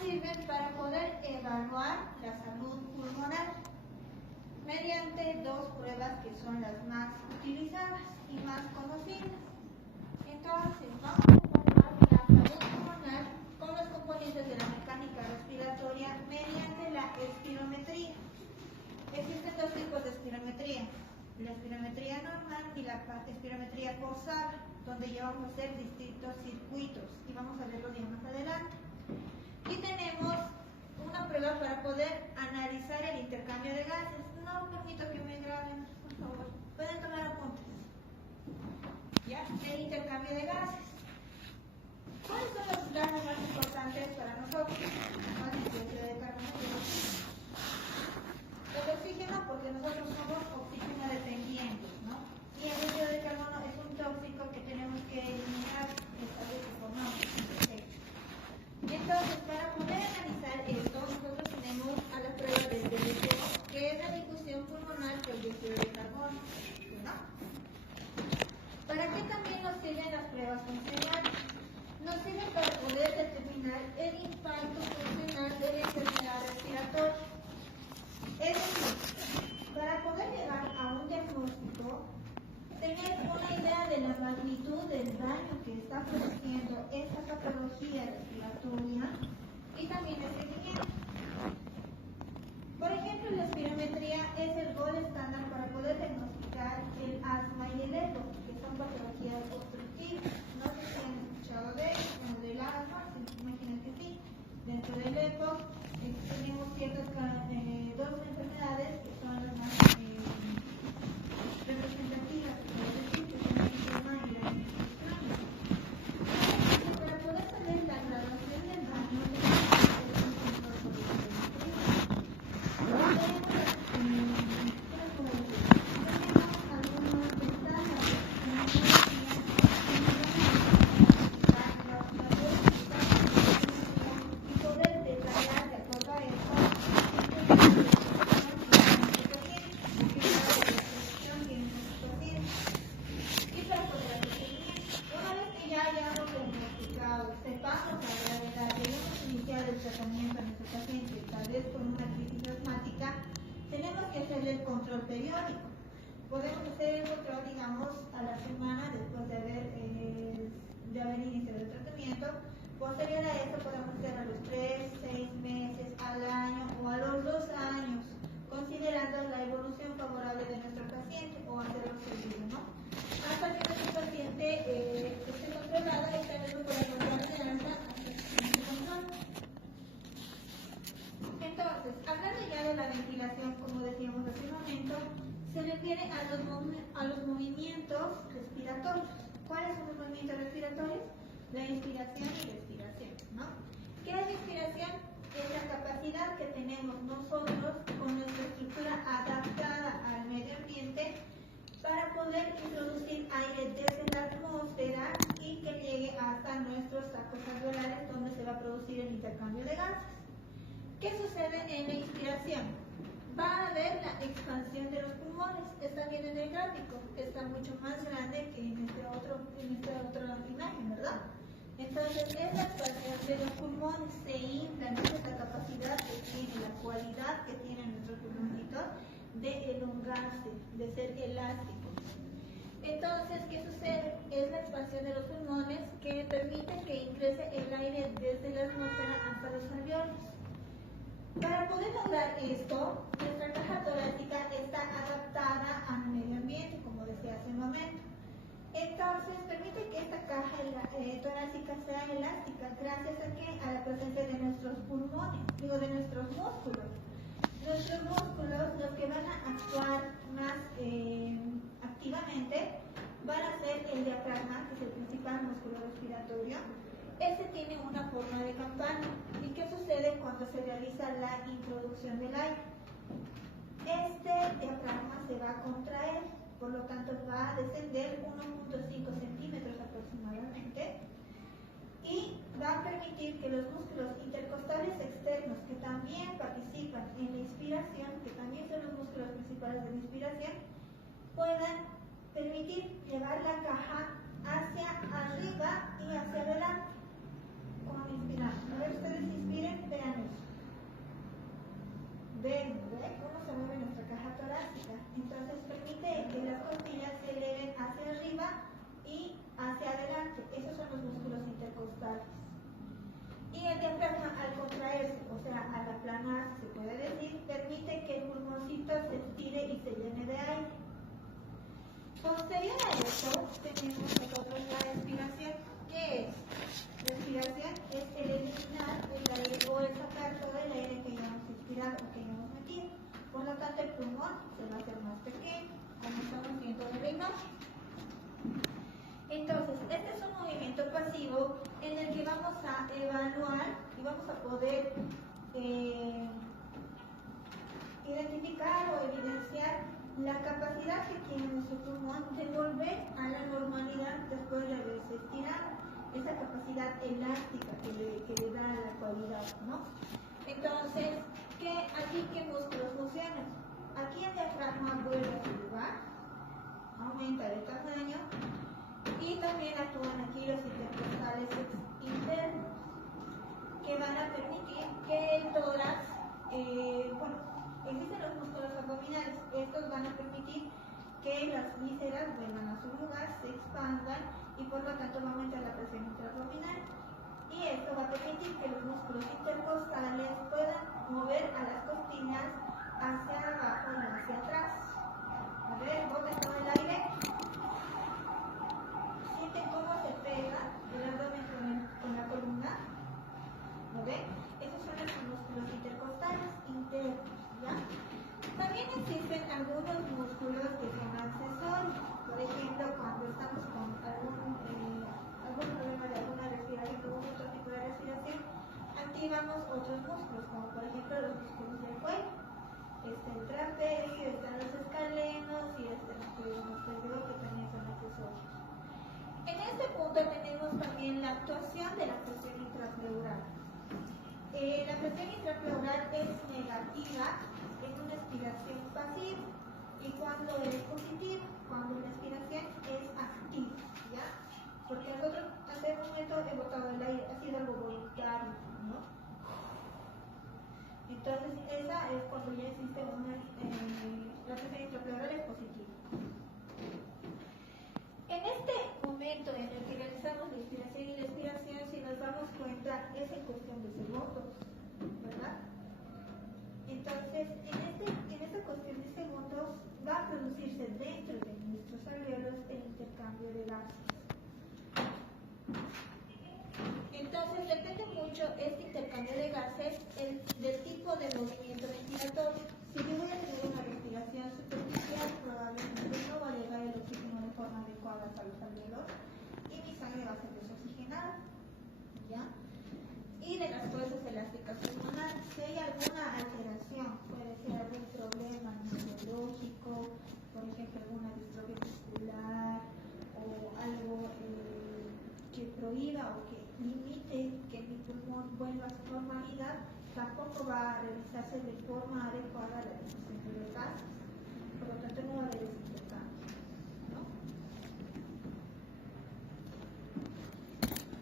sirven para poder evaluar la salud pulmonar mediante dos pruebas que son las más utilizadas y más conocidas. Entonces, vamos a evaluar la salud pulmonar con los componentes de la mecánica respiratoria mediante la espirometría. Existen dos tipos de espirometría: la espirometría normal y la espirometría forzada, donde ya vamos a hacer distintos circuitos y vamos a verlo bien más adelante. Y tenemos una prueba para poder analizar el intercambio de gases. No permito que me graben, por favor. Pueden tomar apuntes. ¿Ya? El intercambio de gases. ¿Cuáles son los gases más importantes para nosotros? Más dióxido de carbono y el oxígeno. El oxígeno, porque nosotros somos oxígeno dependientes, ¿no? Y el dióxido de carbono es un tóxico que tenemos que eliminar esta vez que formamos. Entonces, para poder analizar esto, nosotros tenemos a la prueba del DLCO, que es la difusión pulmonar por dióxido de carbono, ¿no? ¿Para qué también nos sirven las pruebas funcionales? Nos sirven para poder determinar el impacto funcional de la enfermedad respiratoria. Es decir, para poder llegar a un diagnóstico, tener una idea de la magnitud del daño que está produciendo esta patología respiratoria y también el seguimiento. Por ejemplo, la espirometría es el gold estándar para poder diagnosticar el asma y el EPOC, que son patologías obstructivas. No sé si han escuchado de ello, como del asma, se imaginan que sí. Dentro del EPOC tenemos ciertas dos enfermedades que son las más representativas, es decir, que son el edema y la infección. Para poder saber la graduación del daño, tenemos que hacer un control por sepamos la gravedad, debemos iniciar el tratamiento a nuestro paciente, tal vez con una crisis asmática, tenemos que hacerle el control periódico. Podemos hacer el control, digamos, a la semana después de haber iniciado el tratamiento. Posterior a esto podemos hacer a los 3, 6 meses, al año o a los 2 años, considerando la evolución favorable de nuestro paciente o hacerlo seguido, ¿no? Hasta que nuestro paciente esté controlado y tal vez no pueda encontrar de alta hasta su control. Entonces, hablando ya de la ventilación, como decíamos hace un momento, se refiere a los movimientos respiratorios. ¿Cuáles son los movimientos respiratorios? La inspiración y la expiración, ¿no? ¿Qué es la inspiración? Es la capacidad que tenemos nosotros con nuestra estructura adaptada al medio ambiente para poder introducir aire desde la atmósfera y que llegue hasta nuestros sacos alveolares donde se va a producir el intercambio de gases. ¿Qué sucede en la inspiración? Va a haber la expansión de los pulmones. Está bien en el gráfico, está mucho más grande que en esta otra imagen, ¿verdad? Entonces, es la expansión de los pulmones, se inflan, es la capacidad que tiene, la cualidad que tienen nuestros pulmoncitos de elongarse, de ser elásticos. Entonces, ¿qué sucede? Es la expansión de los pulmones que permite que ingrese el aire desde la atmósfera hasta los alveolos. Para poder lograr esto, nuestra caja torácica está adaptada al medio ambiente, como decía hace un momento. Entonces, permite que esta caja torácica sea elástica, gracias a que a la presencia de nuestros pulmones, de nuestros músculos. Nuestros músculos, los que van a actuar más activamente, van a ser el diafragma, que es el principal músculo respiratorio. Este tiene una forma de campana. ¿Y qué sucede cuando se realiza la introducción del aire? Este diafragma se va a contraer, por lo tanto va a descender 1.5 centímetros aproximadamente y va a permitir que los músculos intercostales externos, que también participan en la inspiración, que también son los músculos principales de la inspiración, puedan permitir llevar la caja hacia arriba y hacia adelante. Como inspiramos. A ver, ustedes inspiren, Posterior a esto, tenemos nosotros la expiración. ¿Qué es? La expiración es el eliminar el aire o el sacar todo el aire que hayamos inspirado o que hayamos metido. Por lo tanto, el pulmón se va a hacer más pequeño, como estamos viendo en la imagen. Entonces, este es un movimiento pasivo en el que vamos a evaluar y vamos a poder identificar o evidenciar la capacidad que tiene nuestro pulmón de volver a la normalidad después de haberse estirado. Esa capacidad elástica que le da la cualidad, ¿no? Entonces, aquí qué músculos funcionan? Aquí el diafragma vuelve a su lugar, aumenta de tamaño y también actúan aquí los intercostales internos que van a permitir que el tórax, existen los músculos abdominales, estos van a permitir que las vísceras vuelvan a su lugar, se expandan y por lo tanto va a aumentar la presión intraabdominal. Y esto va a permitir que los músculos intercostales puedan mover a las costillas hacia abajo y hacia atrás. A ver, boten todo el aire. Sienten cómo se pega el abdomen con la columna. ¿Lo ven? Esos son los músculos intercostales internos, ¿ya? También existen algunos músculos que son accesorios. Por ejemplo, cuando estamos con algún problema de alguna respiración, algún otro tipo de respiración, activamos otros músculos, como por ejemplo los músculos del cuello. Está el trapecio, están los escalenos y este músculo que también son accesorios. En este punto tenemos también la actuación de la presión intrapleural. La presión intrapleural es negativa en una expiración pasiva y cuando es positiva, cuando la expiración es activa, ¿ya? Porque nosotros hace un momento he botado el aire, ha sido algo voluntario, ¿no? Entonces esa es cuando ya existe la presión intrapleural es positiva. En este momento en el que realizamos la inspiración y la expiración, si nos damos cuenta, es en cuestión de segundos, ¿verdad? Entonces, en esta cuestión de segundos va a producirse dentro de nuestros alvéolos el intercambio de gases. Entonces, depende mucho este intercambio de gases del tipo de movimiento ventilatorio. Si yo voy a tener una respiración superficial, probablemente no va a llegar el oxígeno de forma adecuada hasta los alvéolos y mi sangre va a ser desoxigenada, ¿ya? Y de las fuerzas elásticas pulmonares, si hay alguna alteración, puede ser algún problema neurológico, por ejemplo alguna distrofia muscular o algo que prohíba o que limite que mi pulmón vuelva a su normalidad, tampoco va a realizarse de forma adecuada la disminución de los gases, por lo tanto no va a haber ese intercambio, ¿no?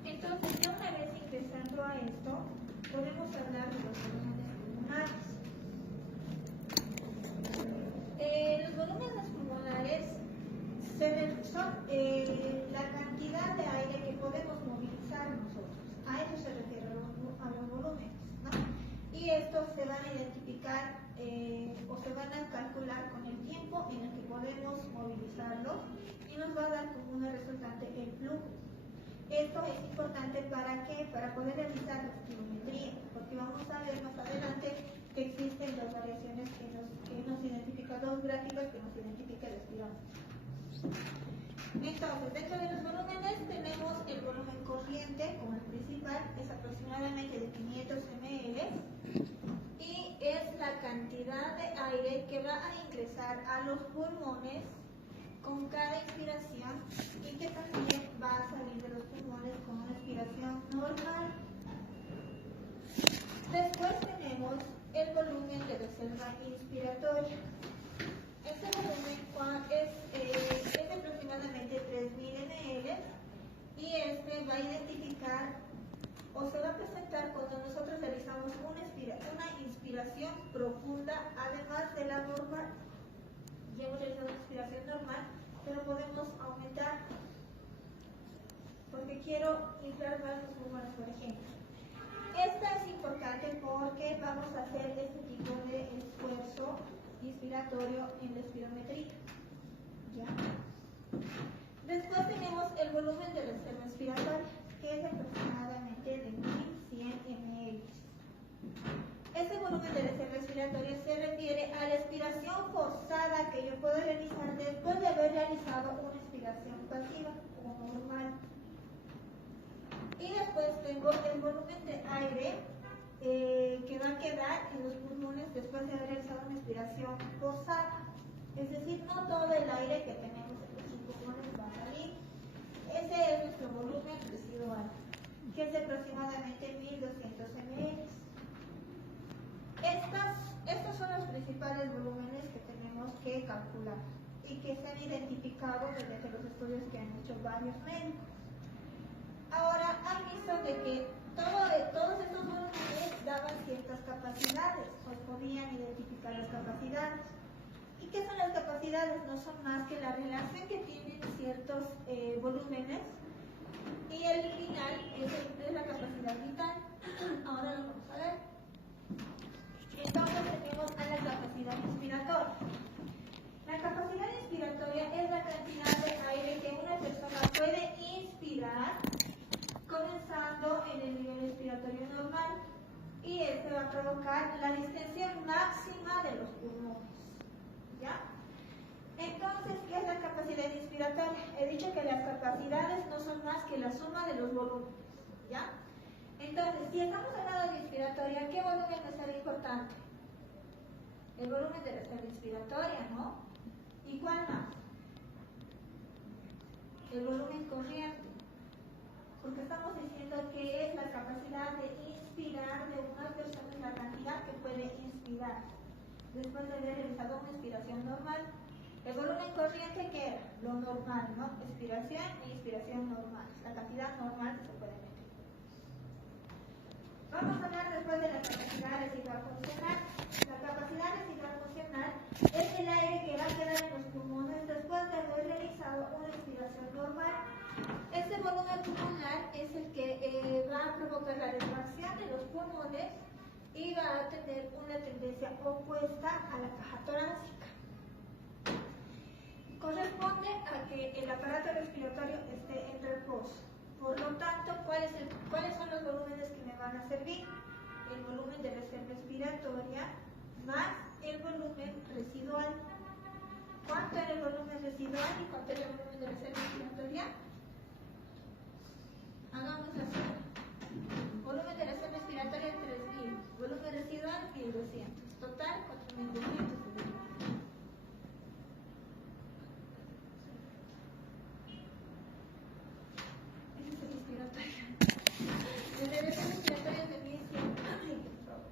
Entonces, ya una vez ingresando a esto, podemos hablar de los volúmenes pulmonares. Los volúmenes pulmonares son la cantidad de aire que podemos movilizar nosotros. A eso se refiere a los volúmenes, ¿no? Y estos se van a identificar o se van a calcular con el tiempo en el que podemos movilizarlos y nos va a dar como una resultante el flujo. Esto es importante ¿para qué? Para poder realizar la espirometría, porque vamos a ver más adelante que existen dos variaciones que nos identifican, dos gráficos que nos identifican el espirómetro. Entonces, dentro de los volúmenes tenemos el volumen corriente como el principal, es aproximadamente de 500 ml y es la cantidad de aire que va a ingresar a los pulmones con cada inspiración y que también va a salir de los pulmones con una expiración normal. Después tenemos el volumen de reserva inspiratoria. Este volumen es aproximadamente 3000 ml y este va a identificar o se va a presentar cuando nosotros realizamos una inspiración profunda además de la normal. Ya hemos realizado una inspiración normal, pero podemos aumentar porque quiero inflar más los pulmones, por ejemplo. Esta es importante porque vamos a hacer este tipo de esfuerzo inspiratorio en la espirometría. ¿Ya? Después tenemos el volumen de reserva expiratoria, que es aproximadamente de 1100 ml. Este volumen de reserva respiratoria se refiere a la expiración forzada que yo puedo realizar después de haber realizado una expiración pasiva o normal. Y después tengo el volumen de aire que va a quedar en los pulmones después de haber realizado una expiración forzada. Es decir, no todo el aire que tenemos en los pulmones va a salir. Ese es nuestro volumen residual, que es de aproximadamente 1200 ml. Estos son los principales volúmenes que tenemos que calcular y que se han identificado mediante los estudios que han hecho varios médicos. Ahora, han visto de que todos estos volúmenes daban ciertas capacidades, o podían identificar las capacidades. ¿Y qué son las capacidades? No son más que la relación que tienen ciertos volúmenes y el final es la capacidad vital. Ahora lo vamos a ver. Entonces tenemos a la capacidad inspiratoria. La capacidad inspiratoria es la cantidad de aire que una persona puede inspirar comenzando en el nivel respiratorio normal, y esto va a provocar la distensión máxima de los pulmones. ¿Ya? Entonces, ¿qué es la capacidad inspiratoria? He dicho que las capacidades no son más que la suma de los volúmenes. ¿Ya? Entonces, si estamos hablando de inspiratoria, ¿qué volumen es el importante? El volumen de reserva inspiratoria, ¿no? ¿Y cuál más? El volumen corriente. Porque estamos diciendo que es la capacidad de inspirar de una persona, la cantidad que puede inspirar después de haber realizado una inspiración normal. El volumen corriente, ¿qué era? Lo normal, ¿no? Expiración e inspiración normal, la cantidad normal que se puede meter. Vamos a hablar después de la capacidad residual funcional. La capacidad residual funcional es el aire que va a quedar en los pulmones después de haber realizado una inspiración normal. Este volumen pulmonar es el que va a provocar la retracción de los pulmones y va a tener una tendencia opuesta a la caja torácica. Corresponde a que el aparato respiratorio esté en reposo. Por lo tanto, ¿cuáles son los volúmenes que me van a servir? El volumen de reserva respiratoria más el volumen residual. ¿Cuánto era el volumen residual y cuánto era el volumen de reserva respiratoria? Hagamos así. Volumen de reserva respiratoria 3000, volumen residual 1200, total 4200. Ese es el respiratorio. El de reserva respiratoria es de 1100. Por favor.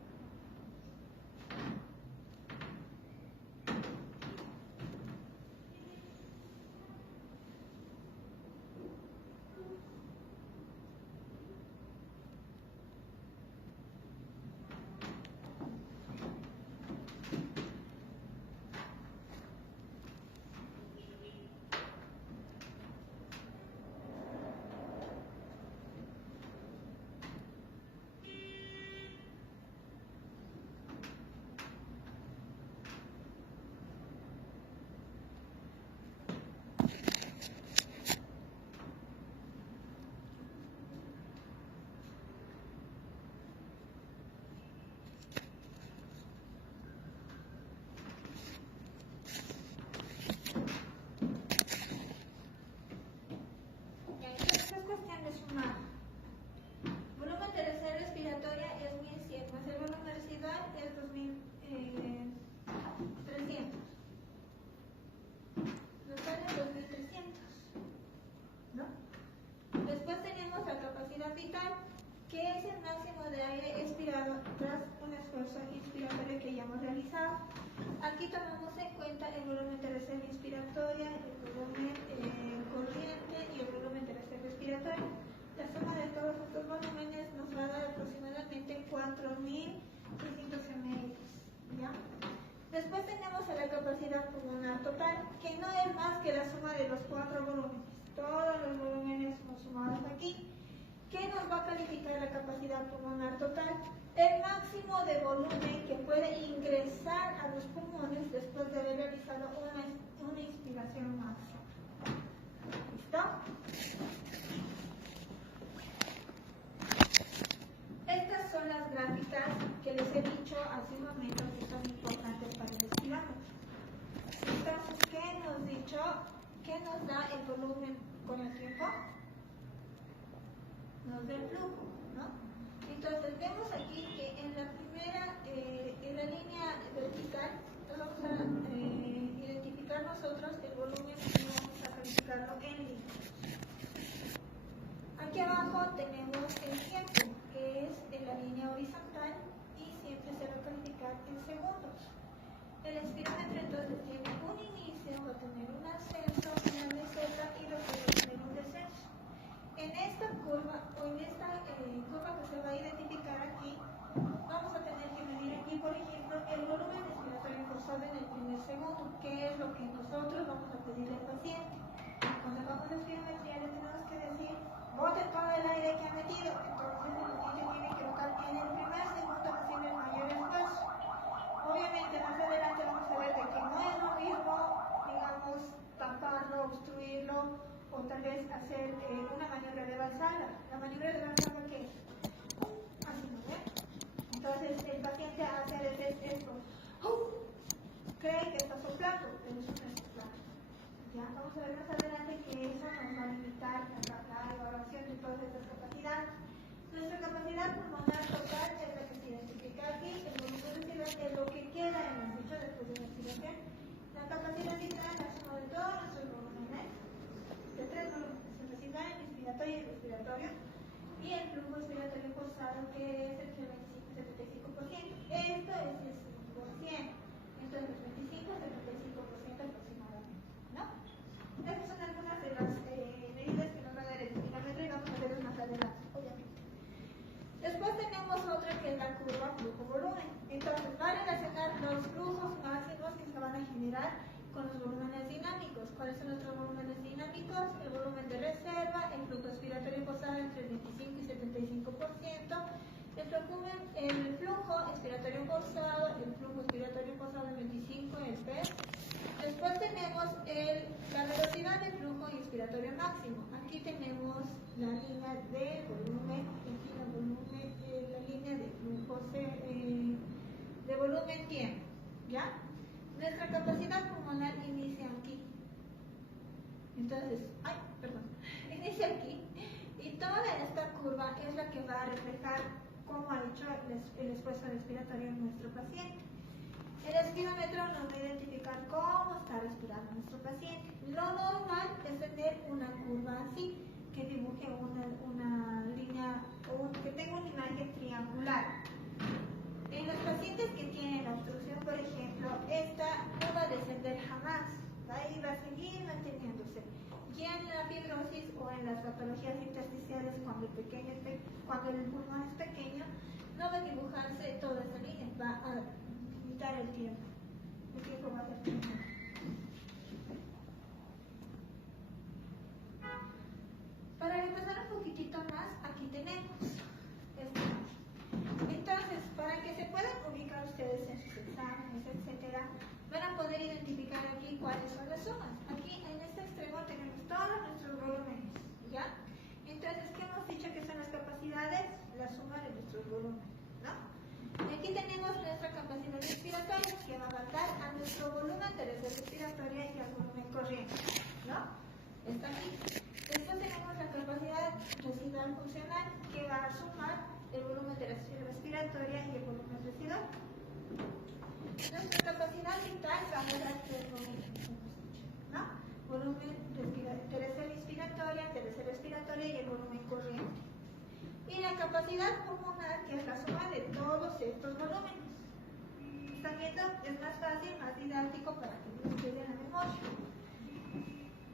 Volumen de reserva respiratoria es 1100, más el volumen residual es 2300. Nos sale 2300, ¿no? Después tenemos la capacidad vital, que es el máximo de aire expirado tras un esfuerzo inspiratorio que ya hemos realizado. Aquí tomamos en cuenta el volumen de reserva inspiratoria, el volumen corriente y el volumen de reserva respiratoria. La suma de todos estos volúmenes nos va a dar aproximadamente 4600 ml. ¿Ya? Después tenemos a la capacidad pulmonar total, que no es más que la suma de los 4 volúmenes. Todos los volúmenes son sumados aquí. ¿Qué nos va a calificar la capacidad pulmonar total? El máximo de volumen que puede ingresar a los pulmones después de haber realizado una inspiración máxima. ¿Listo? Estas son las gráficas que les he dicho hace un momento que son importantes para el espirómetro. Entonces, ¿qué nos ha dicho? ¿Qué nos da el volumen con el tiempo? Nos da el flujo, ¿no? Entonces, vemos aquí que en la primera, en la línea vertical, vamos a identificar nosotros el volumen y vamos a calificarlo en litros. Aquí abajo tenemos el tiempo, que es en la línea horizontal y siempre se va a calificar en segundos. El espirómetro entonces tiene un inicio, va a tener un ascenso, una meseta y luego va a tener un descenso. En esta curva, o en esta curva que se va a identificar aquí, vamos a tener que medir aquí, por ejemplo, el volumen respiratorio forzado en el primer segundo, que es lo que nosotros vamos a pedirle al paciente. Cuando hagamos la espirometría le tenemos que decir, bote todo el aire que ha metido, entonces el paciente tiene que botar en el primer segundo haciendo el mayor esfuerzo. Obviamente más adelante vamos a ver de que no es lo mismo, digamos, taparlo, obstruirlo, o tal vez hacer una maniobra de Valsalva. La maniobra de Valsalva, ¿qué es? Así, ¿no ven? Entonces el paciente hace a veces esto. Cree que está soplando, pero eso no es soplando. Ya vamos a ver más adelante que eso nos va a limitar la evaluación de todas estas capacidades. Nuestra capacidad pulmonar total es la que se identifica aquí, el volumen residual es lo que queda en el pecho después de la respiración. La capacidad vital es la suma de todos nuestros volúmenes, de tres volúmenes, el residual, el inspiratorio y el respiratorio, y el flujo expiratorio forzado, que es entre el 25 y 75%. Esto es el 5%, esto es el 25 y 75% aproximadamente, ¿no? Estas son algunas de las medidas que nos va a dar el espirómetro y vamos a verlas más adelante, obviamente. Después tenemos otra que es la curva flujo-volumen. Entonces, va a relacionar los flujos máximos que se van a generar con los volúmenes dinámicos. ¿Cuáles son nuestros volúmenes dinámicos? El volumen de reserva, el flujo expiratorio forzado entre el 25 y 75%, el flujo expiratorio forzado, el flujo expiratorio forzado del 25 y el PEP. Después tenemos la velocidad de flujo expiratorio máximo. Aquí tenemos la línea de volumen, la línea de flujo de volumen tiempo, ¿ya? Nuestra capacidad pulmonar inicia aquí. Entonces, inicia aquí. Y toda esta curva es la que va a reflejar cómo ha hecho el esfuerzo respiratorio en nuestro paciente. El espirómetro nos va a identificar cómo está respirando nuestro paciente. Lo normal es tener una curva así, que dibuje una línea, o que tenga una imagen triangular. En los pacientes que tienen obstrucción, por ejemplo, esta no va a descender jamás, ahí va a seguir manteniéndose. Y en la fibrosis o en las patologías intersticiales, cuando el pulmón es pequeño, no va a dibujarse toda esa línea, va a limitar el tiempo. El tiempo va a ser pequeño. Para repasar un poquitito más, aquí tenemos esto. Entonces, para que se puedan ubicar ustedes en sus exámenes, etcétera, van a poder identificar aquí cuáles son las sumas. Aquí en este extremo tenemos todos nuestros volúmenes, ¿ya? Entonces, ¿qué hemos dicho que son las capacidades? La suma de nuestros volúmenes, ¿no? Y aquí tenemos nuestra capacidad respiratoria, que va a marcar a nuestro volumen de reserva respiratoria y al volumen corriente, ¿no? Está aquí. Después tenemos la capacidad residual funcional, que va a sumar el volumen de reserva respiratoria y el volumen residual. Nuestra capacidad vital va a dar tres volúmenes, ¿no? Volumen de reserva inspiratoria, de reserva respiratoria y el volumen corriente. Y la capacidad pulmonar, que es la suma de todos estos volúmenes. ¿Están viendo? Es más fácil, más didáctico para que no quede en la memoria.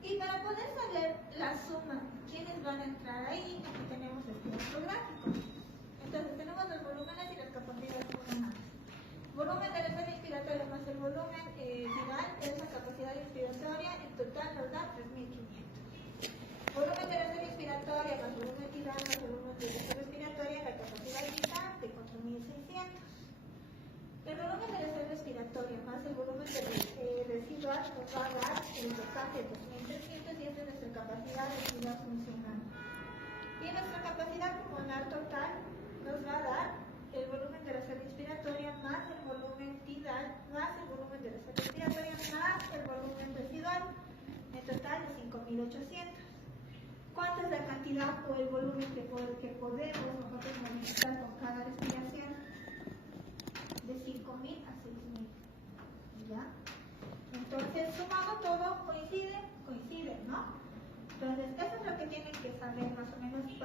Y para poder saber la suma, ¿quiénes van a entrar ahí? Aquí tenemos nuestro gráfico. Entonces tenemos los volúmenes y las capacidades pulmonares. Volumen de reserva inspiratoria más el volumen viral es la capacidad inspiratoria, en total nos da 3.500. Volumen de reserva inspiratoria más volumen viral más volumen de reserva respiratoria, la capacidad vital de 4.600. El volumen de reserva respiratoria más el volumen de residual nos va a dar el total de 2.300 y esta es nuestra capacidad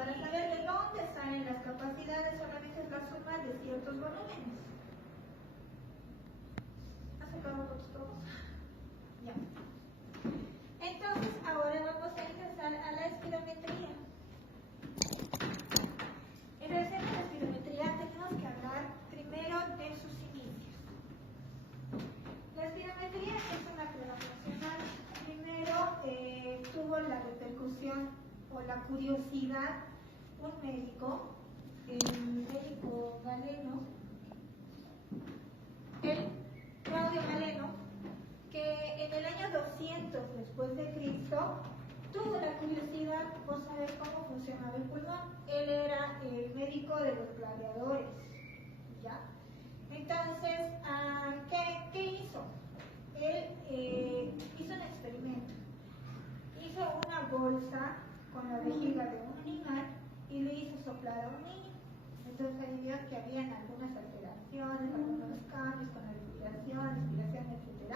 para saber de dónde salen las capacidades solamente es la suma de ciertos volúmenes. ¿Has sacado todos? Ya. Entonces, ahora vamos a ingresar a la espirometría. En relación a la espirometría tenemos que hablar primero de sus inicios. La espirometría es una prueba funcional. Primero tuvo la repercusión o la curiosidad un médico, el médico Galeno, el Claudio Galeno, que en el año 200 después de Cristo tuvo la curiosidad por saber cómo funcionaba el pulmón. Él era el médico de los gladiadores, ¿ya? Entonces, ¿qué hizo? Él hizo un experimento. Hizo una bolsa con la vejiga de un animal y le hizo soplar a un niño. Entonces ahí vio que habían algunas alteraciones, algunos cambios con la respiración, etc.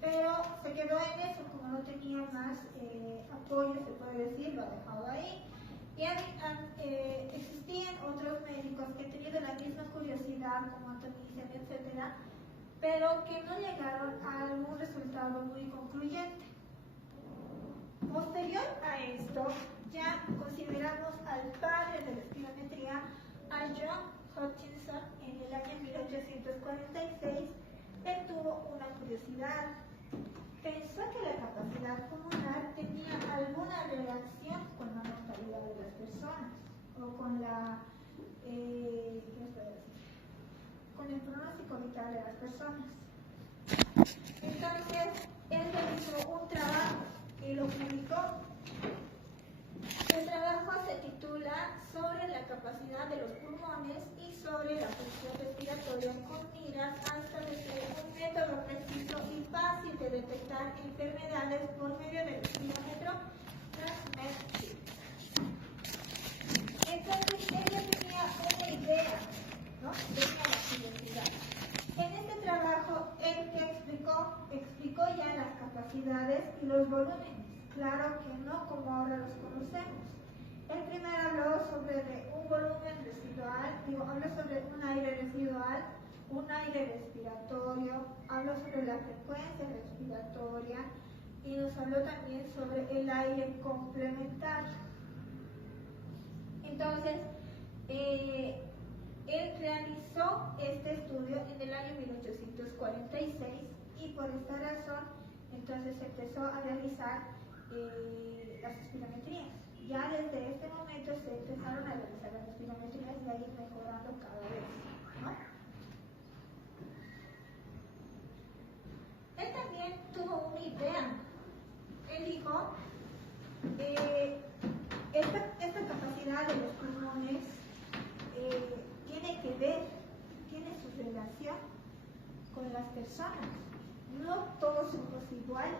Pero se quedó en eso, como no tenía más apoyo, se puede decir, lo ha dejado ahí. Y existían otros médicos que tenían la misma curiosidad, como Antonician, etc., pero que no llegaron a algún resultado muy concluyente. Posterior a esto, ya consideramos al padre de la espirometría, a John Hutchinson, en el año 1846. Él tuvo una curiosidad. Pensó que la capacidad pulmonar tenía alguna relación con la mortalidad de las personas o con con el pronóstico vital de las personas. Entonces, él realizó un trabajo y lo publicó. El trabajo se titula Sobre la capacidad de los pulmones y sobre la función respiratoria con miras a establecer un método preciso y fácil de detectar enfermedades por medio del espirómetro Transmed. Entonces ella tenía una idea, ¿no? Tenía la curiosidad. En este trabajo él que explicó ya las capacidades y los volúmenes. Claro que no como ahora los conocemos. El primero habló sobre un volumen residual, habló sobre un aire residual, un aire respiratorio, habló sobre la frecuencia respiratoria y nos habló también sobre el aire complementario. Entonces, él realizó este estudio en el año 1846 y por esta razón, entonces empezó a realizar las espirometrías. Ya desde este momento se empezaron a realizar las espirometrías y a ir mejorando cada vez, ¿no? Él también tuvo una idea. Él dijo, esta capacidad de los pulmones tiene su relación con las personas. No todos somos iguales.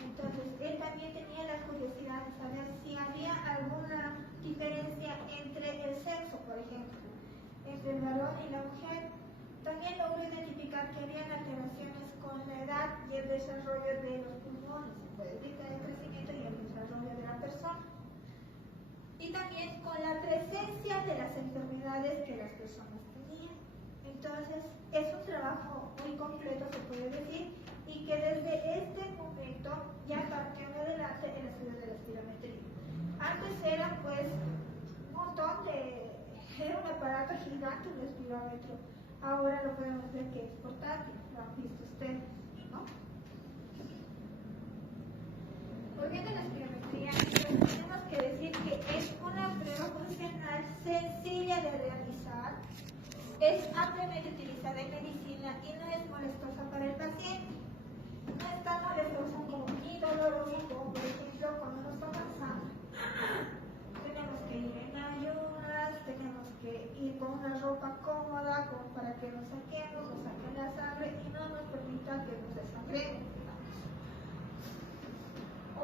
Entonces, él también tenía la curiosidad de saber si había alguna diferencia entre el sexo, por ejemplo, entre el varón y la mujer. También logró identificar que había alteraciones con la edad y el desarrollo de los pulmones, se puede decir el crecimiento y el desarrollo de la persona. Y también con la presencia de las enfermedades que las personas tenían. Entonces, es un trabajo muy completo, se puede decir, y que desde este momento ya partió en adelante el estudio de la espirometría. Antes era pues un montón era un aparato gigante el espirómetro. Ahora lo podemos ver que es portátil, lo han visto ustedes, ¿no? Volviendo a la espirometría, pues tenemos que decir que es una prueba funcional sencilla de realizar, es ampliamente utilizada en medicina y no es molestosa para el paciente. No es tan molestosa como y dolorosa como, por ejemplo, cuando nos toman sangre. Tenemos que ir en ayunas, tenemos que ir con una ropa cómoda como para que nos saquen la sangre y no nos permita que nos desangremos.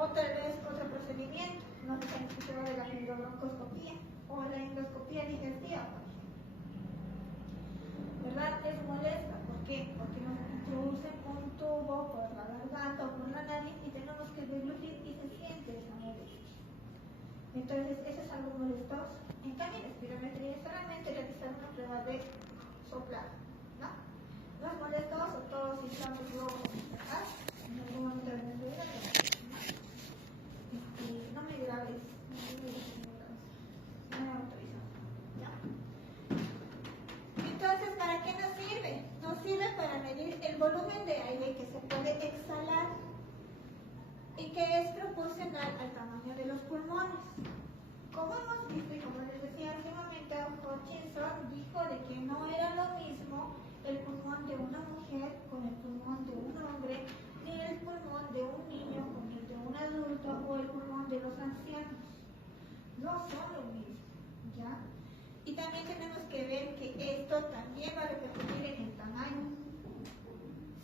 O tal vez otro procedimiento, no se han escuchado de la endobroncoscopía o la endoscopía digestiva, ¿verdad? Es molesta, ¿por qué? Porque nos introducen un tubo por la garganta o por la nariz y tenemos que deglutir y se siente esa molestia. Entonces, eso es algo molestoso. En cambio, la espirometría es solamente realizar una prueba de soplar, ¿no? No es molestoso, todos estamos locos, ¿verdad? En algún momento de nuestra vida, no me grabes, no me autorizado, ¿ya? Entonces, ¿para qué nos sirve? Nos sirve para medir el volumen de aire que se puede exhalar y que es proporcional al tamaño de los pulmones. Como hemos visto y como les decía hace un momento, Hutchinson dijo de que no era lo mismo el pulmón de una mujer con el pulmón de un hombre, ni el pulmón de un niño con el de un adulto o el pulmón de los ancianos. No son lo mismo, ¿ya? Y también tenemos que ver que esto también va a repercutir en el tamaño.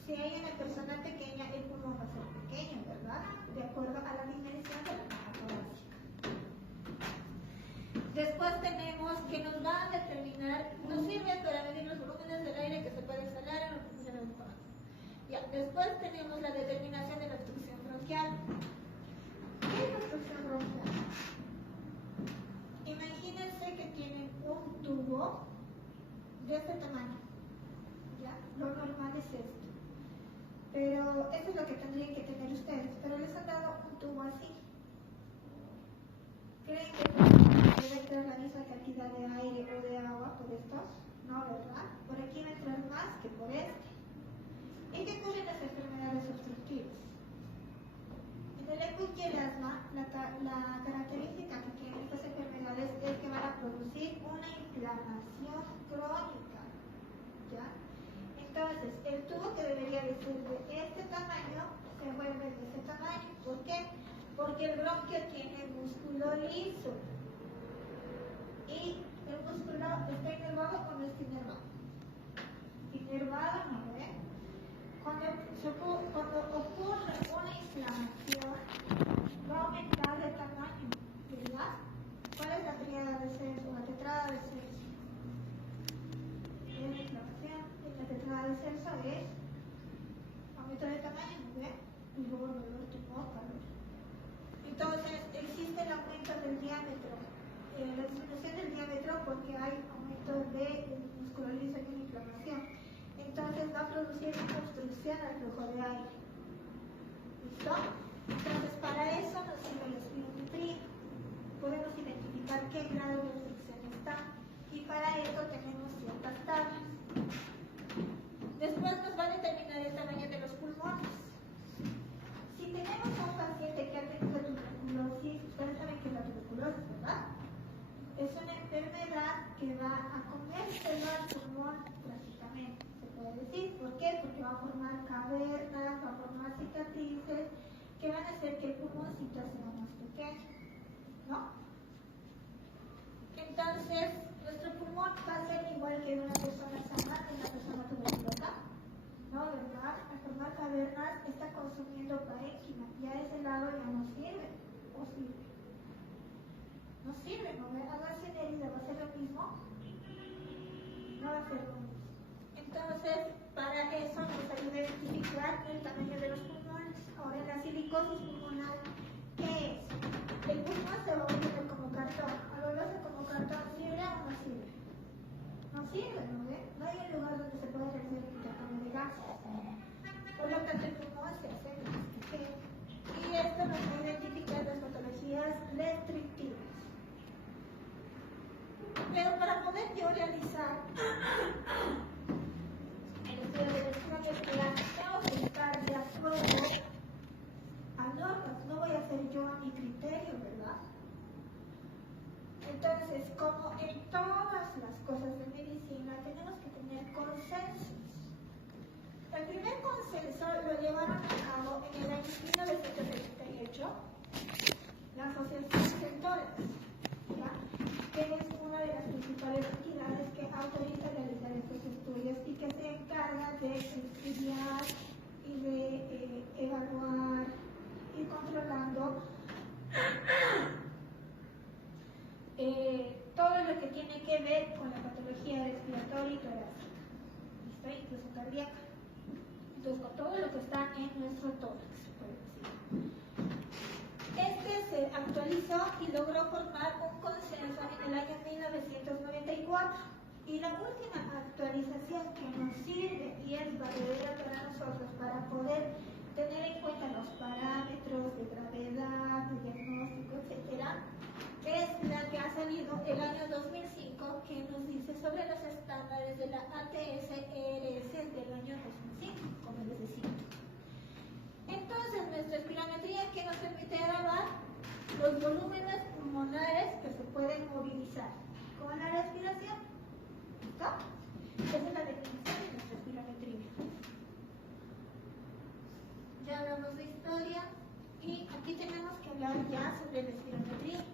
Si hay una persona pequeña, el pulmón va a ser pequeño, ¿verdad? De acuerdo a la dimensión de la caja torácica. Después tenemos que nos va a determinar, nos sirve para medir los volúmenes del aire que se puede exhalar en los pulmones del cuerpo. Ya, después tenemos la determinación de la obstrucción bronquial. ¿Qué es la obstrucción bronquial? Imagínense que tienen un tubo de este tamaño. ¿Ya? Lo normal es esto. Pero eso es lo que tendrían que tener ustedes. Pero les han dado un tubo así. ¿Creen que debe entrar la misma cantidad de aire o de agua por estos? No, ¿verdad? Por aquí va a entrar más que por este. ¿En qué ocurren las enfermedades obstructivas? En el EPOC y el asma, la característica que tienen estas enfermedades es que van a producir una inflamación crónica. ¿Ya? Entonces, el tubo que debería de ser de este tamaño se vuelve de ese tamaño. ¿Por qué? Porque el bronquio tiene músculo liso. Y el músculo está inervado o no está inervado. Inervado no, ¿eh? Cuando ocurre una inflamación, va a aumentar de tamaño, ¿verdad? ¿Cuál es la tríada de Celso? La tetrada de Celso. Es la inflamación. La tetrada de Celso es aumento de tamaño, ¿ven? Y luego dolor, tumor, calor. Entonces, existe el aumento del diámetro, la disminución del diámetro porque hay aumento de músculo liso y una inflamación. Entonces, va a producir una obstrucción al flujo de aire. ¿Listo? Entonces, para eso nos sirve la espirometría. Podemos identificar qué grado de obstrucción está. Y para eso tenemos ciertas tablas. Después nos va a determinar el tamaño de los pulmones. Si tenemos a un paciente que ha tenido tuberculosis, ustedes saben que la tuberculosis, ¿verdad? Es una enfermedad que va a comérselo al pulmón prácticamente, se puede decir. ¿Por qué? Porque va a formar cavernas, va a formar cicatrices que van a hacer que el pulmoncito sea más pequeño, ¿no? Entonces, nuestro pulmón va a ser igual que una persona sana, que una persona tuberculosa. No, ¿verdad? Al formar cavernas está consumiendo parénquima. Ya ese lado ya no sirve. ¿O sirve? No sirve, ¿no? Hágase en herida, ¿va a ser lo mismo? No va a ser lo mismo. Entonces, para eso nos ayuda a identificar el tamaño de los pulmones. Ahora, la silicosis pulmonar, ¿qué es? El pulmón se va a volver como cartón. Al volverse como cartón, ¿sirve o no sirve? No sirve, ¿no ve? No hay un lugar donde se pueda realizar el intercambio de gases. Por lo tanto, el pulmón se hace más pequeño. Y esto nos va a identificar las patologías restrictivas. Pero para poder yo realizar el estudio de espirometría, tengo que estar de acuerdo a normas. No voy a hacer yo a mi criterio, ¿verdad? Entonces, como en todas las cosas de medicina, tenemos que tener consensos. El primer consenso lo llevaron a cabo en el año 1978 la Asociación Centores, ¿ya? Que es una de las principales entidades que autoriza realizar estos estudios y que se encarga de estudiar y de evaluar y controlando todo lo que tiene que ver con la patología respiratoria y torácica, ¿listo? Incluso cardíaca. Entonces, con todo lo que está en nuestro tórax, por decir. Este se actualizó y logró formar un consenso en el año 1994. Y la última actualización que nos sirve y es valedera para nosotros para poder tener en cuenta los parámetros de gravedad, de diagnóstico, etcétera, es la que ha salido el año 2005, que nos dice sobre los estándares de la ATS-ERS del año 2005, como les decía. Entonces, nuestra espirometría que nos permite grabar los volúmenes pulmonares que se pueden movilizar con la respiración. ¿Listo? Esa es la definición de nuestra espirometría. Ya hablamos de historia y aquí tenemos que hablar ya sobre la espirometría.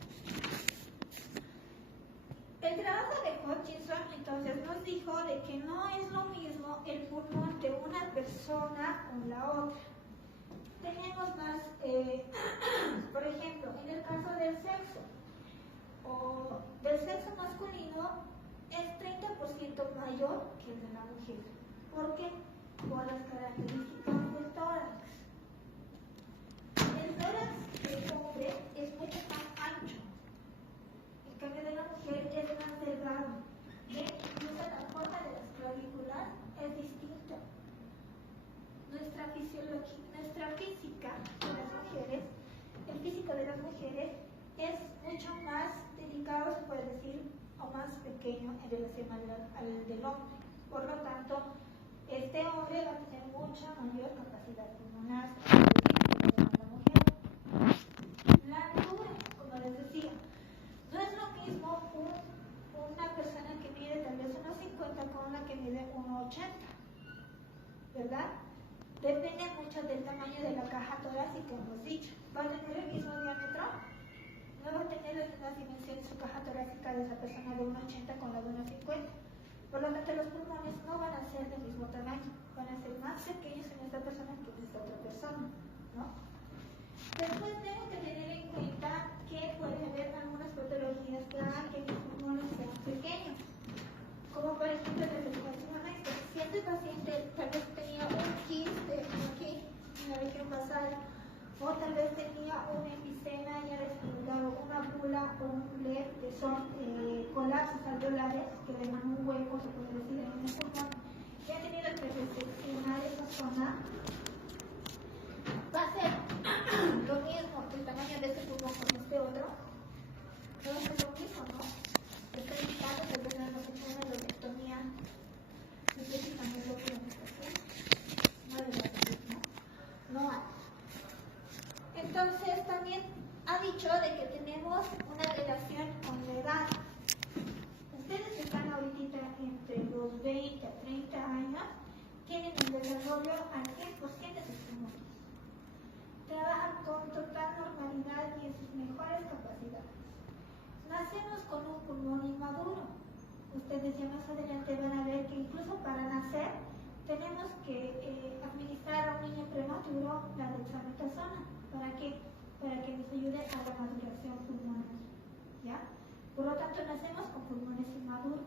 El trabajo de Hutchinson entonces nos dijo de que no es lo mismo el pulmón de una persona con la otra. Tenemos más, por ejemplo, en el caso del sexo, o del sexo masculino, es 30% mayor que el de la mujer. ¿Por qué? Por las características del tórax. El tórax del hombre es mucho más ancho. El cambio de la mujer es más delgado. Incluso la forma de las clavículas es distinta. Nuestra física de las mujeres, el físico de las mujeres es mucho más delicado, se puede decir, o más pequeño en relación al del hombre. Por lo tanto, este hombre va a tener mucha mayor capacidad pulmonar que la mujer. La altura, como les decía, no es lo mismo una persona que mide tal vez 1,50 con una que mide 1,80, ¿verdad? Depende mucho del tamaño de la caja torácica, hemos dicho. ¿Va a tener el mismo diámetro? No va a tener las mismas dimensiones su caja torácica de esa persona de 1,80 con la de 1,50. Por lo tanto, los pulmones no van a ser del mismo tamaño, van a ser más pequeños en esta persona que en esta otra persona, ¿no? Después tengo que tener en cuenta que puede haber algunas patologías que hagan que los pulmones sean pequeños, como por ejemplo la respiración honesta. Si este paciente tal vez tenía un quiste aquí en la región basal, o tal vez tenía un enfisema ya desarrollado, una bula o un bleb, que son colapsos alveolares que dejan un hueco, se puede decir, en el pulmón, y ha tenido que reseccionar esa zona, va a ser lo mismo el tamaño de este pulmón con este otro, no va a ser lo mismo, ¿no? Estoy indicando que tal vez no hemos hecho una lobectomía, específicamente lo que hemos hecho, no de la misma, no hay. Entonces también ha dicho de que tenemos una relación con la edad. Ustedes que están ahorita entre los 20 a 30 años tienen el desarrollo al 100% de sus pulmones. Trabajan con total normalidad y en sus mejores capacidades. Nacemos con un pulmón inmaduro. Ustedes ya más adelante van a ver que incluso para nacer tenemos que administrar a un niño prematuro la dexametasona. ¿Para qué? Para que nos ayude a la maduración pulmonar, ¿ya? Por lo tanto, nacemos con pulmones inmaduros.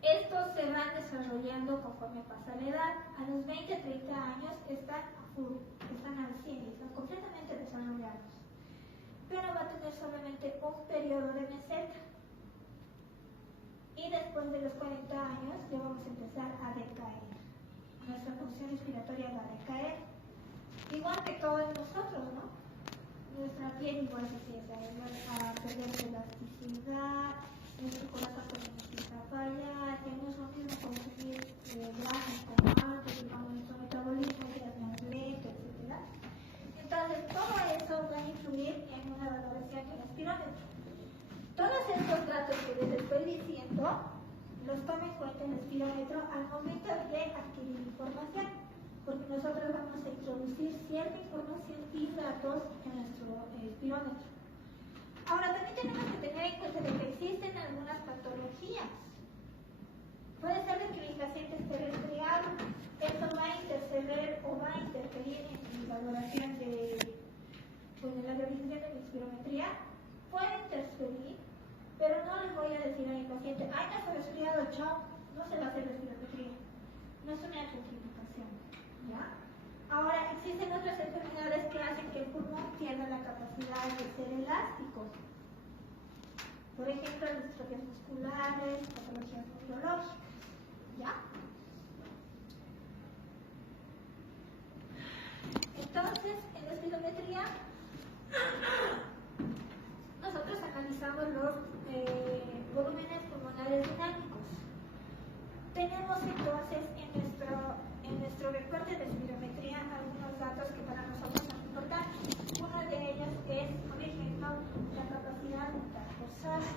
Estos se van desarrollando conforme pasa la edad. A los 20, 30 años están a full, están al 100, están completamente desarrollados. Pero va a tener solamente un periodo de meseta. Y después de los 40 años ya vamos a empezar a decaer. Nuestra función respiratoria va a decaer. Igual que todos nosotros, ¿no? Nuestra piel igual se empieza a perder elasticidad, nuestro corazón también empieza a fallar, tenemos lo mismo consumir grasas constantes, nuestro metabolismo es más lento, etc. Entonces, todo eso va a influir en una valoración del espirómetro. Todos estos datos que les estoy diciendo los toma en cuenta el espirómetro al momento de adquirir información. Porque nosotros vamos a introducir cierta información y datos en nuestro espirómetro. Ahora, también tenemos que tener en cuenta que existen algunas patologías. Puede ser que mi paciente esté resfriado, esto va a interceder o va a interferir en mi valoración de, en la realización de mi espirometría. Puede interferir, pero no les voy a decir a mi paciente, ay, no está resfriado, chao, no se va a hacer espirometría. No es una contraindicación. ¿Ya? Ahora, existen otras enfermedades que hacen que el pulmón pierda la capacidad de ser elástico. Por ejemplo, las distrofias musculares, patologías neurológicas. ¿Ya? Entonces, en la espirometría, nosotros analizamos los volúmenes pulmonares dinámicos. Tenemos entonces en nuestro recorte de espirometría algunos datos que para nosotros son importantes. Uno de ellos es, por ejemplo, la capacidad interforzada.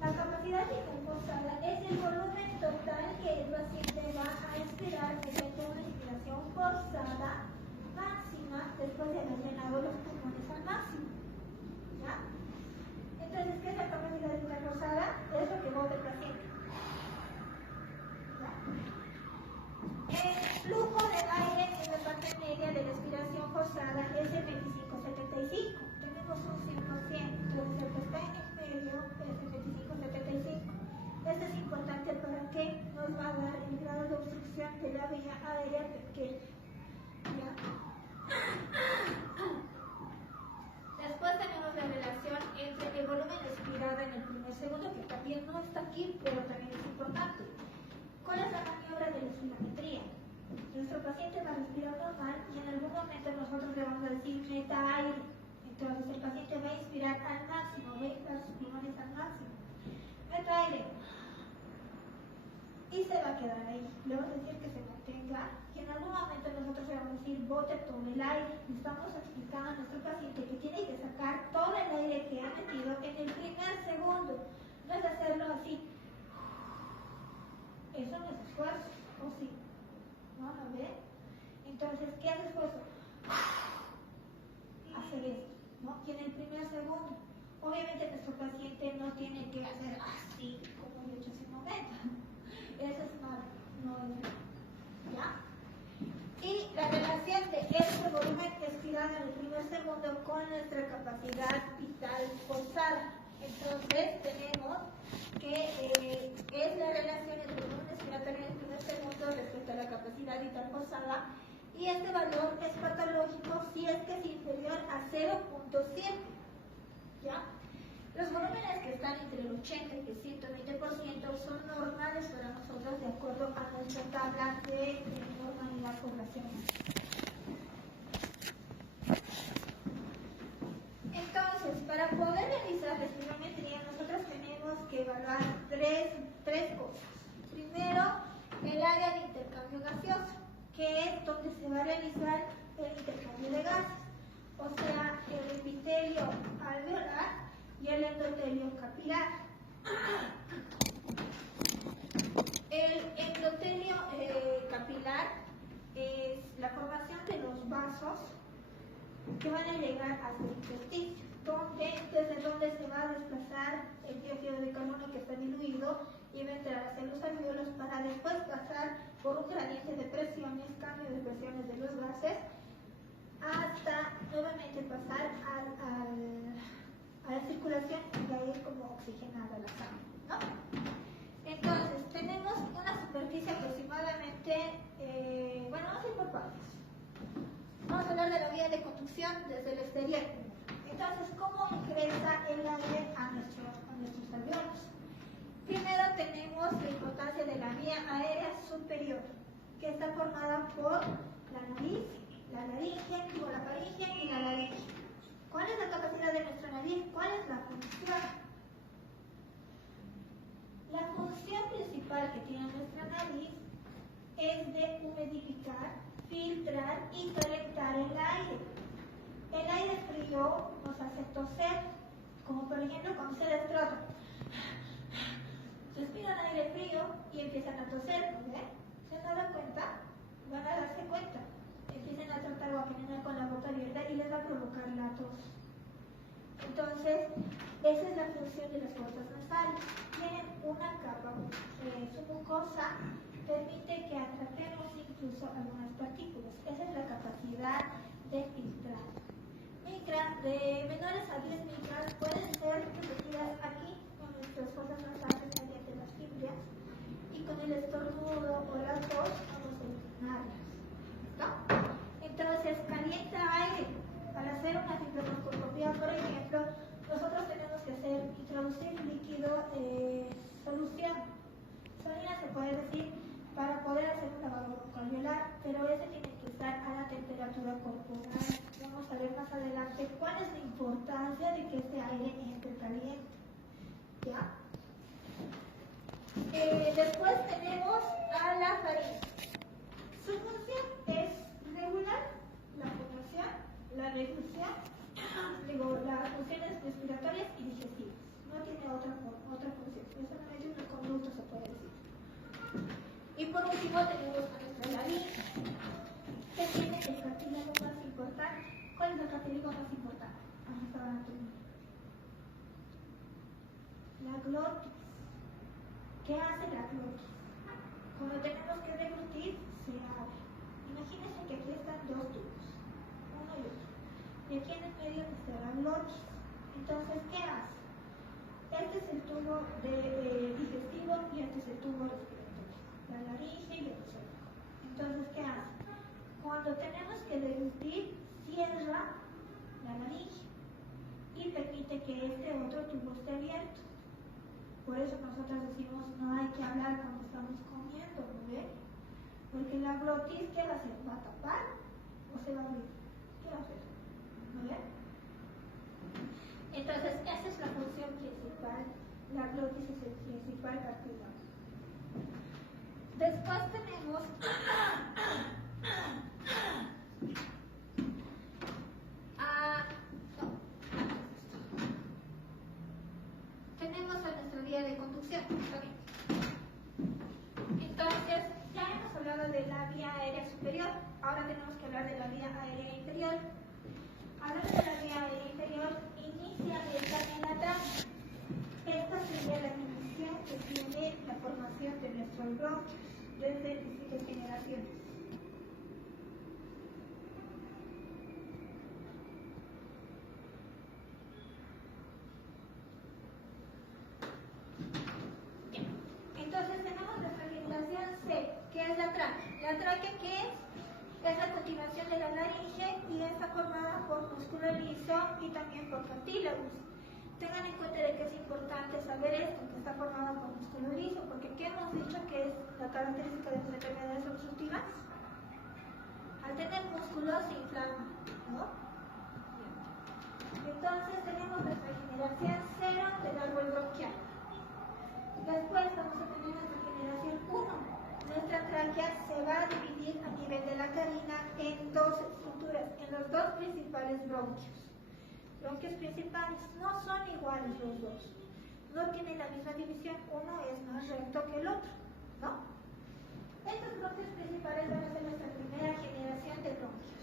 La capacidad interforzada es el volumen total que el paciente va a expirar mediante una inspiración forzada máxima después de haber llenado los pulmones al máximo. ¿Ya? Entonces, ¿qué es la capacidad interforzada? Es lo que bota el paciente. El flujo de aire en la parte media de la expiración forzada es de 25-75. Tenemos un 100%, entonces el que está en medio es de 25-75. Esto es importante para que nos va a dar el grado de obstrucción de la vía aérea pequeña. ¿Ya? Después tenemos la relación entre el volumen expirado en el primer segundo, que también no está aquí, pero también es importante. ¿Cuál es la maniobra de la espirometría? Nuestro paciente va a respirar normal y en algún momento nosotros le vamos a decir meta aire. Entonces el paciente va a inspirar al máximo, va a inflar sus pulmones al máximo. Meta aire. Y se va a quedar ahí. Le vamos a decir que se mantenga y en algún momento nosotros le vamos a decir bote todo el aire. Y estamos explicando a nuestro paciente que tiene que sacar todo el aire que ha metido en el primer segundo. No es hacerlo así. Eso no es esfuerzo, ¿o sí? ¿No? ¿Lo ven? Entonces, ¿qué es esfuerzo? Hacer esto, ¿no? Y en el primer segundo. Obviamente nuestro paciente no tiene que hacer así, como yo he hecho hace un momento. Eso es malo, no es bueno. ¿Ya? Y la relación de este volumen expirado en el primer segundo con nuestra capacidad vital forzada. Entonces, tenemos que es la relación entre el volumen expiratorio en el primer segundo respecto a la capacidad vital forzada, y este valor es patológico si es que es inferior a 0.7. ¿Ya? Los volúmenes que están entre el 80 y el 120% son normales para nosotros de acuerdo a nuestra tabla de normalidad poblacional. Entonces, para poder realizar la espirometría, nosotros tenemos que evaluar tres cosas. Primero, el área de intercambio gaseoso, que es donde se va a realizar el intercambio de gases, o sea, el epitelio alveolar y el endotelio capilar. El endotelio capilar es la formación de los vasos que van a llegar hasta el intersticio, desde donde se va a desplazar el dióxido de carbono que está diluido y va a entrar hacia los alveolos para después pasar por un gradiente de presiones, cambio de presiones de los gases, hasta nuevamente pasar a la circulación y va a ir como oxigenada la sangre, ¿no? Entonces, tenemos una superficie aproximadamente, vamos a ir por partes. Vamos a hablar de la vía de conducción desde el exterior. Entonces, ¿cómo ingresa el aire a nuestros alveolos? Primero tenemos la importancia de la vía aérea superior, que está formada por la nariz, la laringe, o la faringe y la laringe. ¿Cuál es la capacidad de nuestra nariz? ¿Cuál es la función? La función principal que tiene nuestra nariz es de humidificar, filtrar y calentar el aire. El aire frío nos hace toser, como por ejemplo cuando se destroza. Respiran aire frío y empiezan a toser, ¿ven? ¿Se han dado cuenta? Van a darse cuenta. Empiezan a tratar o a caminar con la boca abierta y les va a provocar la tos. Entonces, esa es la función de las fosas nasales. Tienen una capa, su mucosa permite que atrapemos incluso algunas partículas. Esa es la capacidad de filtrar. De menores a 10 micras pueden ser producidas aquí con nuestras fosas nasales mediante las fibrias y con el estornudo o la tos vamos a eliminarlas. ¿Está? puede decir, para poder hacer un lavado alveolar, pero ese tiene que estar a la temperatura corporal. Vamos a ver más adelante cuál es la importancia de que este aire entre caliente. ¿Ya? Después tenemos a la faringe. Su función es regular la formación, la regulación, las funciones respiratorias y digestivas. No tiene otra función, es solamente un conducto, se puede decir. Y por último tenemos a nuestra laringe, que tiene el cartílago más importante. ¿Cuál es el cartílago más importante? Vamos a ver. La glotis. ¿Qué hace la glotis? Cuando tenemos que deglutir, se abre. Imagínense que aquí están dos tubos, uno y otro. Y aquí en el medio está la glotis. Entonces, ¿qué hace? Este es el tubo digestivo y este es el tubo respiratorio. La laringe y el esófago. Entonces, ¿qué hace? Cuando tenemos que deglutir, cierra la laringe y permite que este otro tubo esté abierto. Por eso nosotros decimos no hay que hablar cuando estamos comiendo, ¿no ve? Porque la glotis, ¿qué va a hacer? ¿Va a tapar o se va a abrir? ¿Qué va a hacer? ¿No ve? Entonces, esa es la función principal. La glotis es el principal cartílago. Después tenemos tenemos a nuestra vía de conducción. Entonces, ya hemos hablado de la vía aérea superior, ahora tenemos que hablar de la vía aérea inferior. Hablando de la vía aérea inferior, inicia en la tráquea. Esta sería la iniciación que tiene la formación de nuestros bronquios desde distintas generaciones. Entonces tenemos nuestra generación C, que es la tráquea. ¿La tráquea qué es? Es la continuación de la laringe y está formada por músculo liso y también por cartílagos. Tengan en cuenta de que es importante saber esto, que está formada por músculo liso, porque ¿qué hemos dicho que es la característica de las enfermedades obstructivas? Al tener músculo se inflama, ¿no? Entonces tenemos nuestra generación 0 del árbol bronquial. Después vamos a tener nuestra generación 1. Nuestra tráquea se va a dividir a nivel de la carina en dos estructuras, en los dos principales bronquios. Bronquios principales no son iguales los dos, no tienen la misma división, uno es más recto que el otro, ¿no? Estos bronquios principales van a ser nuestra primera generación de bronquios.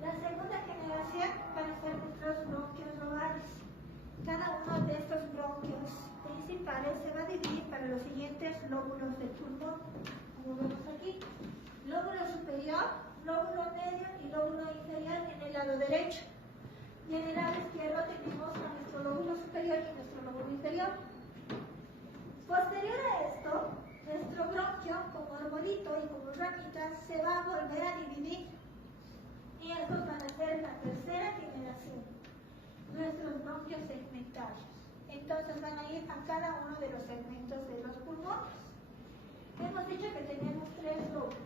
La segunda generación van a ser nuestros bronquios lobales. Cada uno de estos bronquios principales se va a dividir para los siguientes lóbulos del pulmón, como vemos aquí. Lóbulo superior, lóbulo medio y lóbulo inferior en el lado derecho. Y en el lado izquierdo tenemos a nuestro lóbulo superior y nuestro lóbulo inferior. Posterior a esto, nuestro bronquio, como arbolito y como ramita, se va a volver a dividir. Y estos van a ser la tercera generación, nuestros bronquios segmentarios. Entonces van a ir a cada uno de los segmentos de los pulmones. Hemos dicho que tenemos 3 lóbulos.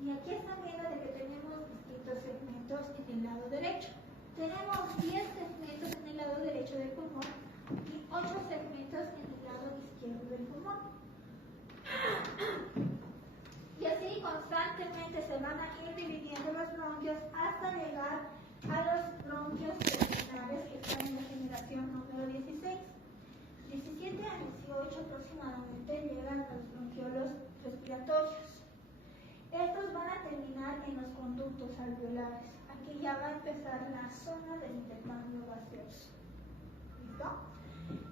Y aquí están viendo de que tenemos distintos segmentos en el lado derecho. Tenemos 10 segmentos en el lado derecho del pulmón y 8 segmentos en el lado izquierdo del pulmón. Y así constantemente se van a ir dividiendo los bronquios hasta llegar a los bronquios terminales que están en la generación número 16. 17 a 18 aproximadamente llegan a los bronquiolos respiratorios. Estos van a terminar en los conductos alveolares. Aquí ya va a empezar la zona del intercambio gaseoso. ¿Listo?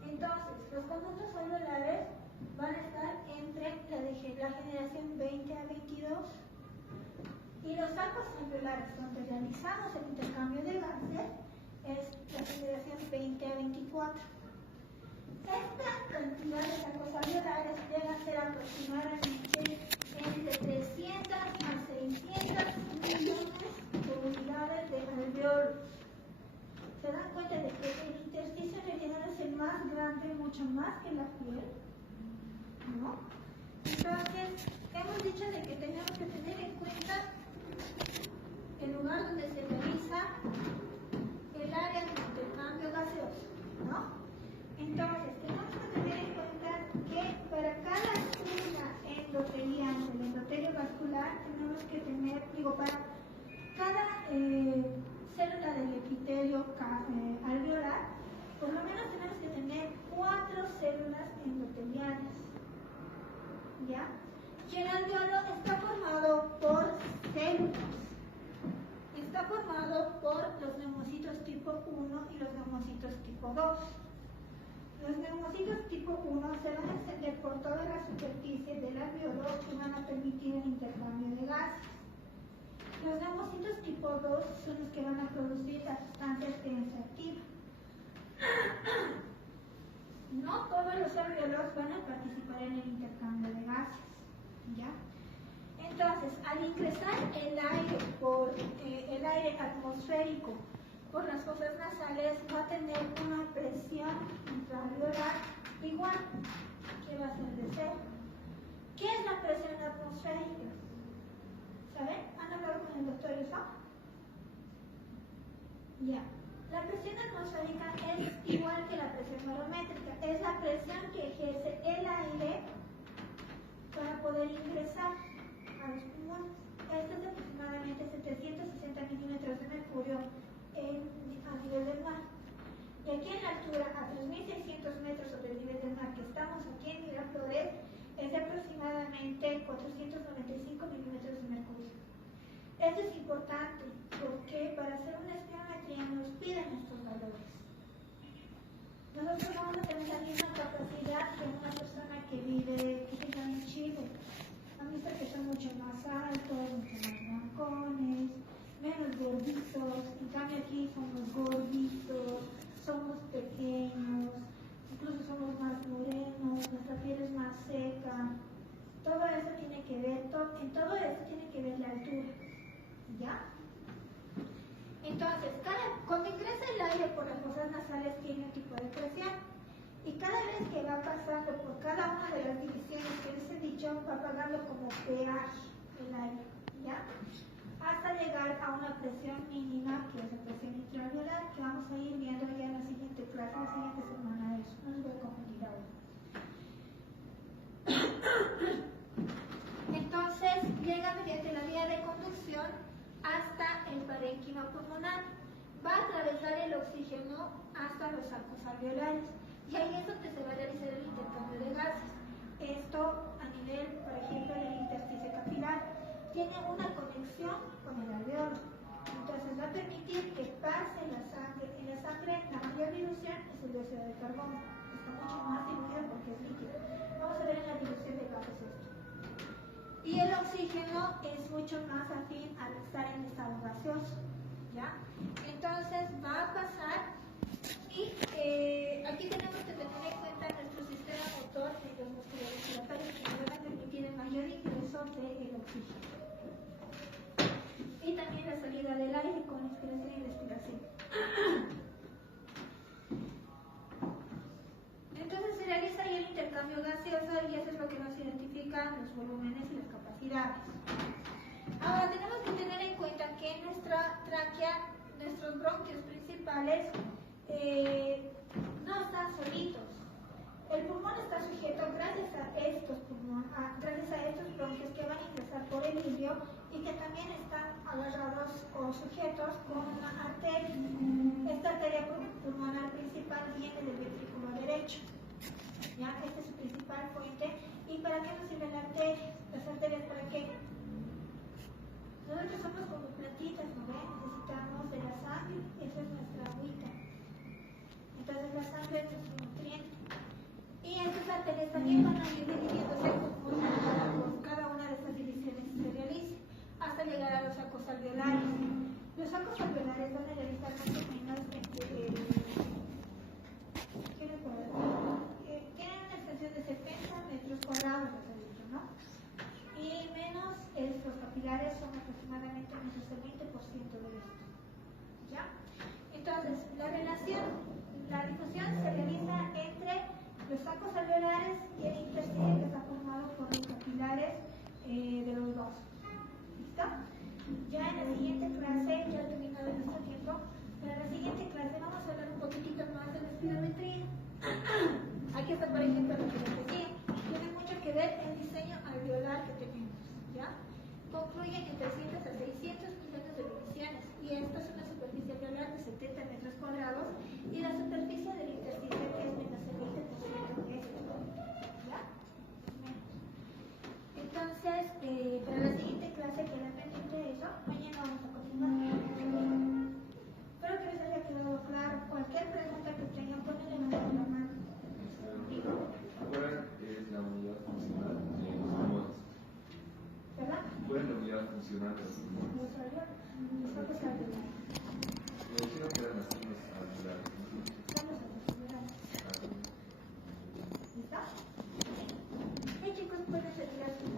Entonces, los conductos alveolares van a estar entre la generación 20 a 22 y los arcos alveolares donde realizamos el intercambio de gases es la generación 20 a 24. Esta cantidad de arcos alveolares llega a ser aproximadamente entre 300 a 600 millones de unidades de alveolos. ¿Se dan cuenta de que el intersticio renal es el más grande, mucho más que la piel? ¿No? Entonces, hemos dicho de que tenemos que tener en cuenta el lugar donde se realiza el área de intercambio gaseoso, ¿no? Entonces, tenemos que tener en cuenta que para cada célula endotelial del endotelio vascular tenemos que tener, para cada célula del epitelio alveolar, por lo menos tenemos que tener 4 células endoteliales, ¿ya? Y el alveolo está formado por células. Está formado por los neumocitos tipo 1 y los neumocitos tipo 2. Los neumocitos tipo 1 se van a extender por toda la superficie del alveolo y van a permitir el intercambio de gases. Los neumocitos tipo 2 son los que van a producir las sustancias tensioactivas. No todos los alveolos van a participar en el intercambio de gases, ¿ya? Entonces, al ingresar el aire por el aire atmosférico por las fosas nasales, va a tener una presión intraalveolar igual, que va a ser de 0. ¿Qué es la presión atmosférica? ¿Saben? ¿Han hablado con el doctor eso? Ya. La presión atmosférica es igual que la presión barométrica. Es la presión que ejerce el aire para poder ingresar a los pulmones. Esto es aproximadamente 760 milímetros de mercurio a nivel del mar. Y aquí en la altura, a 3.600 metros sobre el nivel del mar, que estamos aquí en Miraflores, es de aproximadamente 495 milímetros de mercurio. Esto es importante porque para hacer una espirometría nos piden estos valores. Nosotros vamos a tener la misma capacidad que una persona que vive, en Chile. Han visto que son mucho más altos, mucho más blancones, menos gorditos. En cambio aquí somos gorditos, somos pequeños, incluso somos más morenos, nuestra piel es más seca. Todo eso tiene que ver, en todo eso tiene que ver la altura, ¿ya? Entonces, cuando ingresa el aire por las fosas nasales tiene un tipo de presión. Y cada vez que va pasando por cada una de las divisiones que les he dicho, va pagando como pH el aire, ¿ya? Hasta llegar a una presión mínima, que es la presión intraalveolar, que vamos a ir viendo ya en la siguiente clase, la siguiente semana. Eso no les voy a confundir ahora. Entonces, llega mediante la vía de conducción hasta el parénquima pulmonar. Va a atravesar el oxígeno hasta los arcos alveolares. Y ahí es donde se va a realizar el intercambio de gases. Esto a nivel, por ejemplo, del intersticio capilar. Tiene una conexión con el alveolo. Entonces va a permitir que pase la sangre. En la sangre la mayor dilución es el dióxido de carbono. Está mucho más diluido porque es líquido. Vamos a ver en la dilución de gases esto. Y el oxígeno es mucho más afín al estar en estado gaseoso, ¿ya? Entonces va a pasar y aquí tenemos que tener en cuenta nuestro sistema motor y los músculos respiratorios que nos van a permitir el mayor ingreso del oxígeno. Y también la salida del aire con inspiración y respiración. Entonces se realiza ahí el intercambio gaseoso y eso es lo que nos identifica los volúmenes y las capacidades. Ahora tenemos que tener en cuenta que en nuestra tráquea, nuestros bronquios principales no están solitos. El pulmón está sujeto gracias a estos bronquios que van a ingresar por el ilio y que también están agarrados o sujetos con una arteria. Esta arteria pulmonar principal viene del ventrículo derecho. ¿Ya? Esta es su principal fuente. ¿Y para qué nos sirve la arteria? ¿Las arterias para qué? Nosotros somos como plantitas, ¿no ven? Necesitamos de la sangre, esa es nuestra agüita. Entonces la sangre es nuestro nutriente. Y estas arterias también van a ir dividiéndose por cada una de estas divisiones que se realice, hasta llegar a los sacos alveolares. Los sacos alveolares van a realizar más o menos tienen una extensión de 70 metros cuadrados, ¿no? Y menos los capilares son aproximadamente menos el 20% de esto. ¿Ya? Entonces, la difusión se realiza entre los sacos alveolares y el intersticial que está formado por los capilares de los dos. ¿Listo? Ya en la siguiente clase, ya terminado nuestro tiempo, pero en la siguiente clase vamos a hablar un poquitito más de la espirometría. Aquí está, por ejemplo, la espirometría. Tiene mucho que ver el diseño alveolar que tenemos, ¿ya? Concluye en 300 a 600 millones de divisiones, y esta es una superficie alveolar de 70 metros cuadrados, y la superficie del intersticial es menos el 20% de esto, ¿ya? Entonces, para la siguiente clase queda pendiente de eso. Mañana vamos a continuar. Espero que les haya quedado claro. Cualquier pregunta que tengan, pueden levantar la mano. ¿Cuál es la unidad funcional de los hormonas? ¿Verdad? ¿Cuál es la unidad funcional de los hormonas? Los alveolares. Los ojos alveolares. Me dijeron que eran las zonas alveolares. Son los ojos alveolares. ¿Listo? Hey chicos, pueden retirar sus